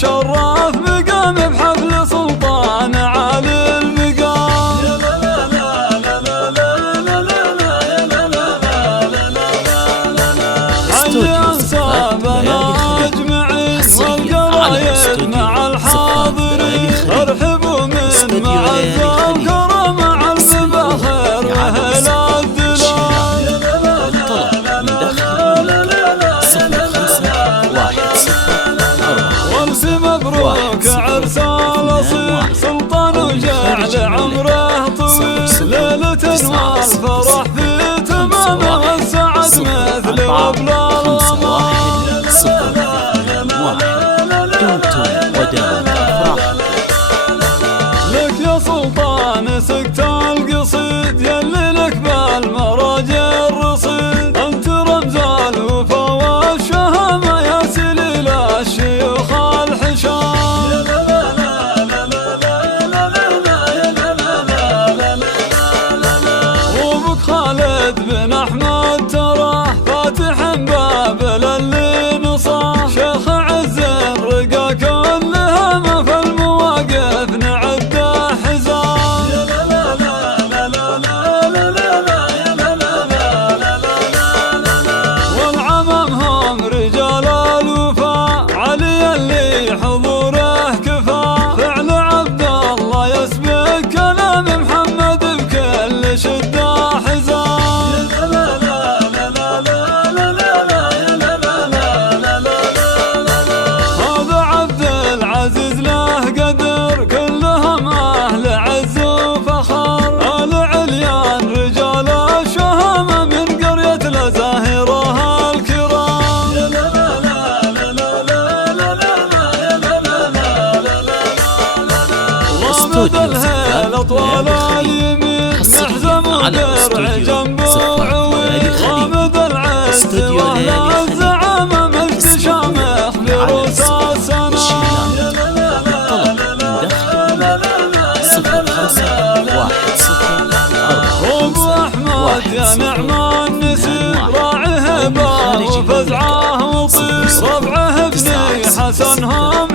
شرف مقام بحفل سلطان عالي المقام. حي انسابنا اجمعين والقرايد مع الحاضرين، ارحبوا من معزة وكرم مع المباخر واهل الدلال. مبروك عرس الاصيل سلطان وجعل عمره طويل، ليلة والفرح في تمام والسعد مثل وبل الغمام. لك يا سلطان سكت القصيد يلي لك بالمراجع الرصيد، انت رمز الوفا والشهامة يا سليل الشيوخ الحشام. وابوك خالد بن احمد تراه فاتح باب للي نصاه، شيخ عز رقا كلها ما في المواقف نعد حزام. والعمام هم رجال الوفا علي اللي حضوره كفا، فعل عبد الله يسبق كلام محمد بكل شده حزام. هذا عبد العزيز له قدر كلهم اهل عز وفخر، آل عليان رجال الشهامة من قرية الزاهرة الكرام. غامض الهيل اطوال اليمين محزم ودرع جنبه عويل، غامض العز واهل الزعامة مجد شامخ بروس السنام. ابو احمد يا نعم النسير راعي هبه وفزعه وطير، ربعه ابني حسن هم